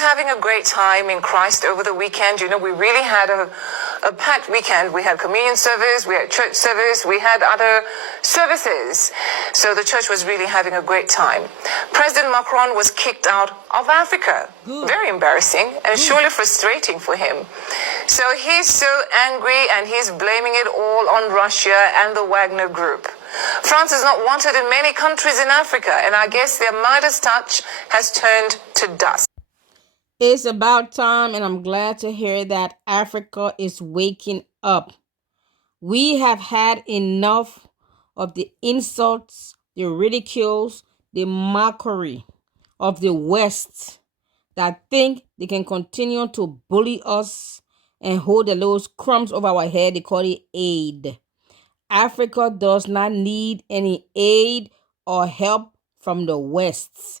Having a great time in Christ over the weekend. You know, we really had a packed weekend. We had communion service, we had church service, we had other services. So the church was really having a great time. President Macron was kicked out of Africa. Good. Very embarrassing and surely frustrating for him. So he's so angry and he's blaming it all on Russia and the Wagner Group. France is not wanted in many countries in Africa, and I guess their Midas touch has turned to dust. It's about time, and I'm glad to hear that Africa is waking up. We have had enough of the insults, the ridicules, the mockery of the West that think they can continue to bully us and hold the little crumbs over our head. They call it aid. Africa does not need any aid or help from the West.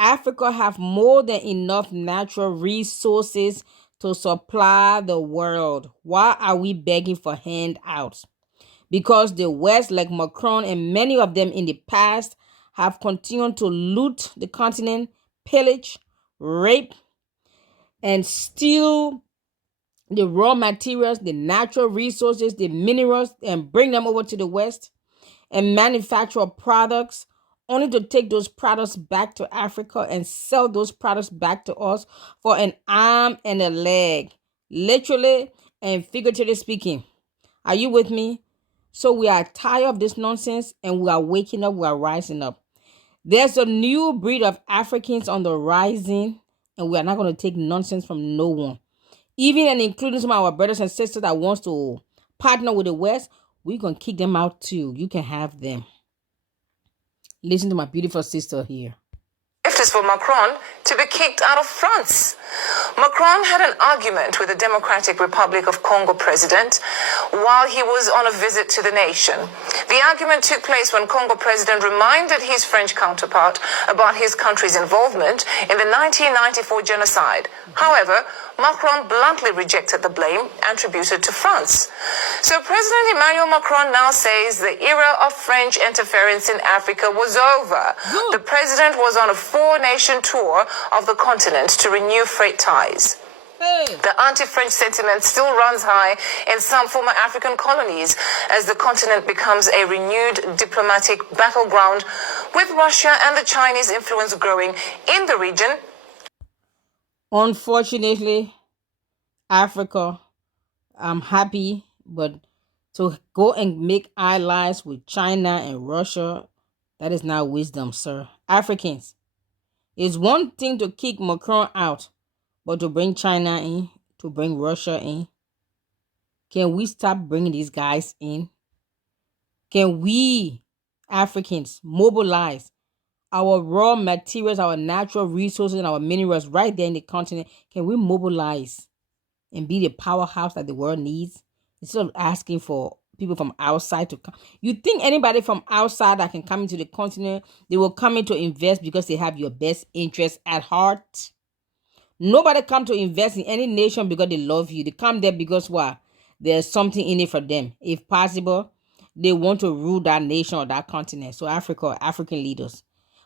Africa have more than enough natural resources to supply the world. Why are we begging for handouts? Because the West, like Macron and many of them in the past, have continued to loot the continent, pillage, rape, and steal the raw materials, the natural resources, the minerals, and bring them over to the West and manufacture products, only to take those products back to Africa and sell those products back to us for an arm and a leg, literally and figuratively speaking. Are you with me? So we are tired of this nonsense, and we are waking up, we are rising up. There's a new breed of Africans on the rising, and we are not going to take nonsense from no one. Even and including some of our brothers and sisters that wants to partner with the West, we're going to kick them out too. You can have them. Listen to my beautiful sister here. It is for Macron to be kicked out of France. Macron had an argument with the Democratic Republic of Congo president while he was on a visit to the nation. The argument took place when Congo president reminded his French counterpart about his country's involvement in the 1994 genocide. However, Macron bluntly rejected the blame attributed to France. So President Emmanuel Macron now says the era of French interference in Africa was over. The president was on a four-nation tour of the continent to renew freight ties. The anti-French sentiment still runs high in some former African colonies as the continent becomes a renewed diplomatic battleground, with Russia and the Chinese influence growing in the region. Unfortunately, Africa, I'm happy, but to go and make allies with China and Russia, that is not wisdom, sir. Africans, it's one thing to kick Macron out, but to bring China in, to bring Russia in, can we stop bringing these guys in? Can we, Africans, mobilize our raw materials, our natural resources, and our minerals right there in the continent? Can we mobilize and be the powerhouse that the world needs instead of asking for people from outside to come? You think anybody from outside that can come into the continent, they will come in to invest because they have your best interest at heart? Nobody come to invest in any nation because they love you. They come there because what? There's something in it for them. If possible, they want to rule that nation or that continent. So Africa, African leaders,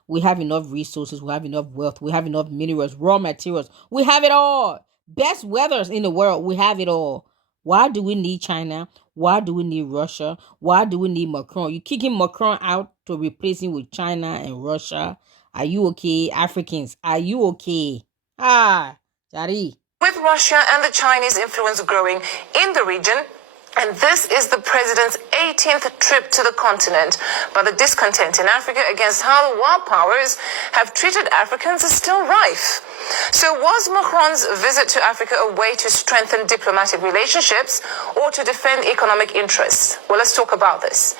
we have enough resources, we have enough wealth, we have enough minerals, raw materials. We have it all. Best weathers in the world, we have it all. Why do we need China? Why do we need Russia? Why do we need Macron? You kicking Macron out to replace him with China and Russia. Are you okay, Africans? Are you okay? Jari. With Russia and the Chinese influence growing in the region, and this is the president's 18th trip to the continent, but the discontent in Africa against how the world powers have treated Africans is still rife. So was Macron's visit to Africa a way to strengthen diplomatic relationships or to defend economic interests? Well, let's talk about this.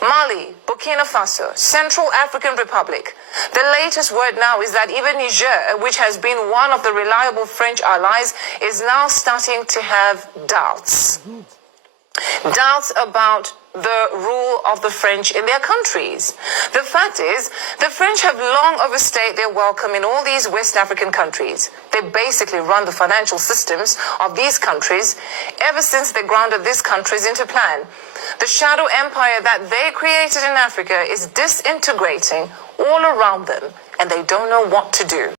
Mali, Burkina Faso, Central African Republic. The latest word now is that even Niger, which has been one of the reliable French allies, is now starting to have doubts. Doubts about the rule of the French in their countries. The fact is, the French have long overstayed their welcome in all these West African countries. They basically run the financial systems of these countries ever since they grounded these countries into plan. The shadow empire that they created in Africa is disintegrating all around them, and they don't know what to do.